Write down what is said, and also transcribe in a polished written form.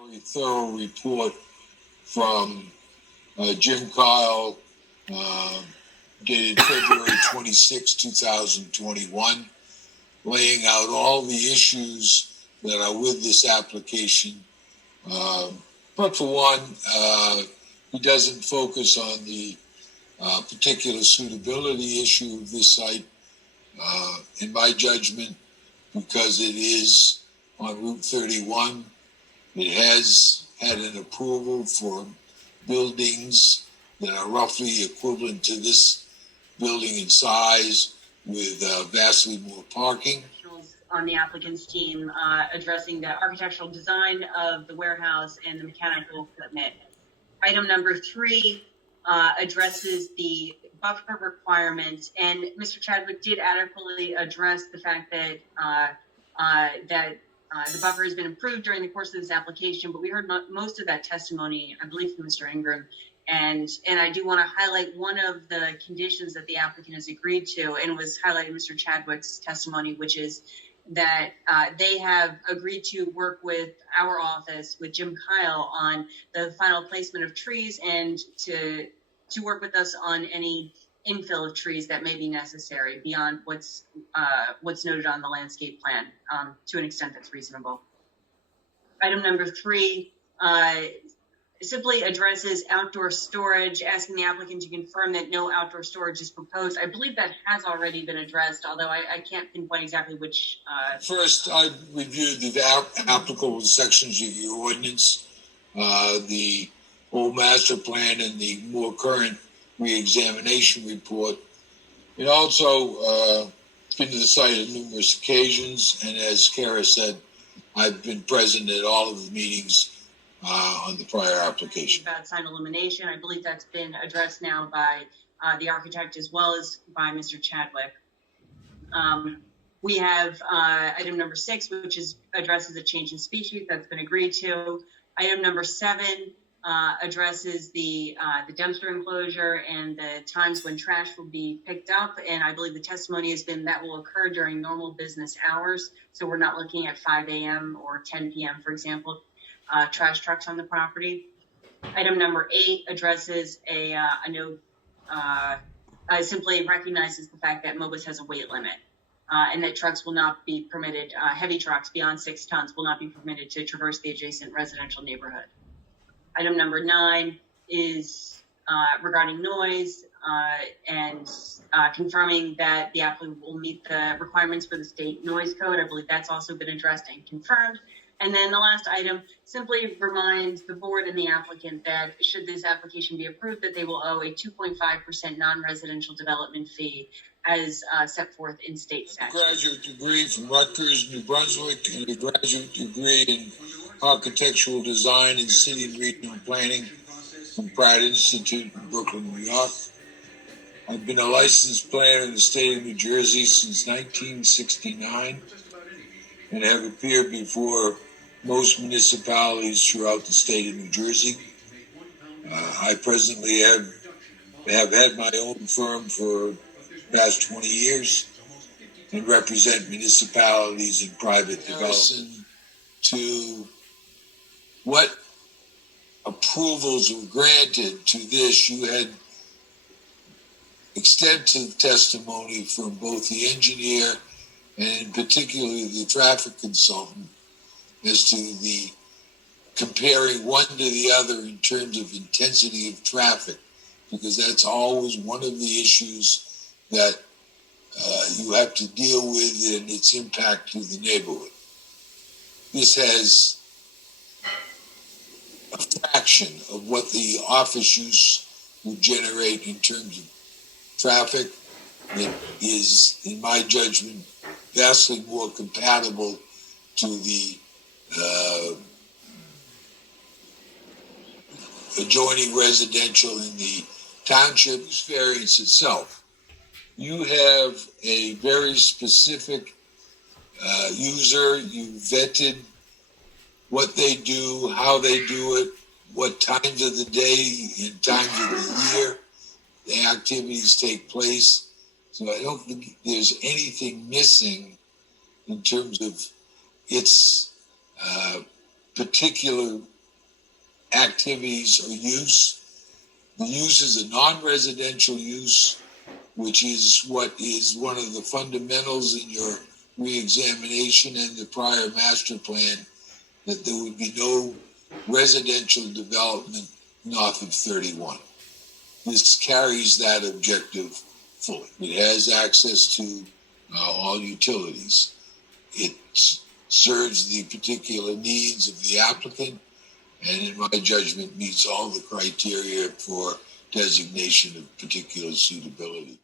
Very thorough report from Jim Kyle, dated February 26, 2021, laying out all the issues that are with this application. But for one, he doesn't focus on the particular suitability issue of this site, in my judgment, because it is on Route 31. It has had an approval for buildings that are roughly equivalent to this building in size, with vastly more parking. On the applicant's team, addressing the architectural design of the warehouse and the mechanical equipment. Item number 3 addresses the buffer requirement, and Mr. Chadwick did adequately address the fact that the buffer has been approved during the course of this application, but we heard most of that testimony, I believe, from Mr. Ingram. And I do want to highlight one of the conditions that the applicant has agreed to, and was highlighted in Mr. Chadwick's testimony, which is that they have agreed to work with our office, with Jim Kyle, on the final placement of trees, and to work with us on any infill of trees that may be necessary beyond what's noted on the landscape plan, to an extent that's reasonable. Item number 3 simply addresses outdoor storage, asking the applicant to confirm that no outdoor storage is proposed. I believe that has already been addressed, although I can't pinpoint exactly which. First, I reviewed the applicable sections of your ordinance, the old master plan and the more current re-examination report. It also been to the site on numerous occasions, and as Kara said, I've been present at all of the meetings on the prior application. About sign illumination, I believe that's been addressed now by the architect as well as by Mr. Chadwick. We have item number 6, which addresses a change in species that's been agreed to. Item number 7 addresses the dumpster enclosure and the times when trash will be picked up, and I believe the testimony has been that will occur during normal business hours, so we're not looking at 5 a.m. or 10 p.m., for example, trash trucks on the property. Item number 8 addresses a note, simply recognizes the fact that MOBIS has a weight limit, and that trucks will not be permitted, heavy trucks beyond 6 tons will not be permitted to traverse the adjacent residential neighborhood. Item number 9 is regarding noise, and confirming that the applicant will meet the requirements for the state noise code. I believe that's also been addressed and confirmed. And then the last item simply reminds the board and the applicant that should this application be approved, that they will owe a 2.5% non-residential development fee as set forth in state statute. A graduate degree from Rutgers, New Brunswick, and a graduate degree in architectural design and city and regional planning from Pratt Institute in Brooklyn, New York. I've been a licensed planner in the state of New Jersey since 1969 and have appeared before most municipalities throughout the state of New Jersey. I presently have had my own firm for the past 20 years and represent municipalities and private development. To what approvals were granted to this, you had extensive testimony from both the engineer and particularly the traffic consultant as to the comparing one to the other in terms of intensity of traffic, because that's always one of the issues that you have to deal with and its impact to the neighborhood. This has a fraction of what the office use would generate in terms of traffic. It is, in my judgment, vastly more compatible to the adjoining residential in the township variance itself. You have a very specific user. You vetted what they do, how they do it, what times of the day and times of the year the activities take place. So I don't think there's anything missing in terms of its particular activities or use. The use is a non-residential use, which is what is one of the fundamentals in your re-examination and the prior master plan, that there would be no residential development north of 31. This carries that objective fully. It has access to all utilities. It serves the particular needs of the applicant, and in my judgment meets all the criteria for designation of particular suitability.